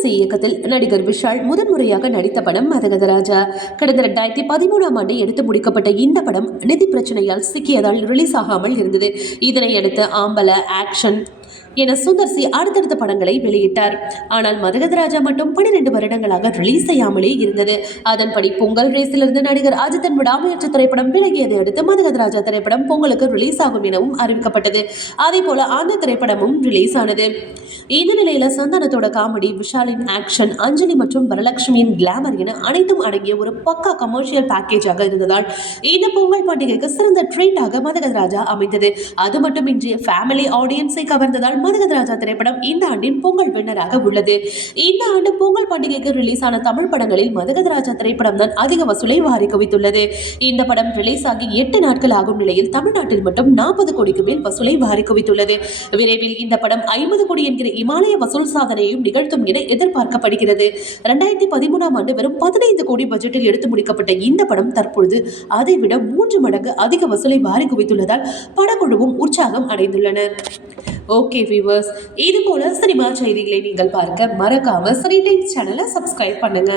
Sundar C இயக்கத்தில் நடிகர் விஷால் முதன்முறையாக நடித்த படம் மதகதராஜா. கடந்த 2013ஆம் ஆண்டு எடுத்து முடிக்கப்பட்ட இந்த படம் நிதி பிரச்சனையால் சிக்கியதால் ரிலீஸ் ஆகாமல் இருந்தது. இதனையடுத்து ஆம்பல, ஆக்ஷன் என சுந்தர் சி அடுத்தடுத்த படங்களை வெளியிட்டார். ஆனால் மதகதராஜா மட்டும் 12 வருடங்களாக ரிலீஸ் செய்யாமலே இருந்தது. அதன்படி பொங்கல் ரேஸிலிருந்து நடிகர் அஜித்தின் விடாமுயற்சி திரைப்படம் விலகியதை அடுத்து மதகதராஜா திரைப்படம் பொங்கலுக்கு ரிலீஸ் ஆகும் எனவும் அறிவிக்கப்பட்டது. அதே போல அந்த திரைப்படமும் ரிலீஸ் ஆனது. இந்த நிலையில சந்தானத்தோட காமெடி, விஷாலின் ஆக்ஷன், அஞ்சலி மற்றும் வரலட்சுமியின் கிளாமர் என அனைத்தும் அடங்கிய ஒரு பக்கா கமர்ஷியல் பேக்கேஜாக இருந்ததால் இந்த பொங்கல் பண்டிகைக்கு சிறந்த ட்ரீட்டாக மதகதராஜா அமைந்தது. அது மட்டுமின்றி ஃபேமிலி ஆடியன்ஸை கவர்ந்ததால் மதகதராஜா திரைப்படம் இந்த ஆண்டின் பொங்கல் வின்னராக உள்ளது. இந்த ஆண்டு பொங்கல் பண்டிகைக்கு ரிலீஸ் ஆன தமிழ் படங்களில் மதகதராஜா திரைப்படம் தான் அதிக வசூலை வாரி குவித்துள்ளது. இந்த படம் ரிலீஸ் ஆகி 8 நாட்கள் ஆகும் நிலையில் தமிழ்நாட்டில் மட்டும் 40 கோடிக்கு மேல் வசூலை வாரி குவித்துள்ளது. விரைவில் இந்த படம் 50 கோடி என்கிற இமாலய வசூல் சாதனையும் நிகழ்த்தும் என எதிர்பார்க்கப்படுகிறது. 2013ஆம் ஆண்டு வெறும் 15 கோடி பட்ஜெட்டில் எடுத்து முடிக்கப்பட்ட இந்த படம் தற்பொழுது அதைவிட 3 மடங்கு அதிக வசூலை வாரி குவித்துள்ளதால் படக்குழுவும் உற்சாகம் அடைந்துள்ளனர். ஓகே வியூவர்ஸ், இது போல சினிமா செய்திகளை நீங்கள் பார்க்க மறக்காம சரி டைம்ஸ் சேனலை சப்ஸ்கிரைப் பண்ணுங்க.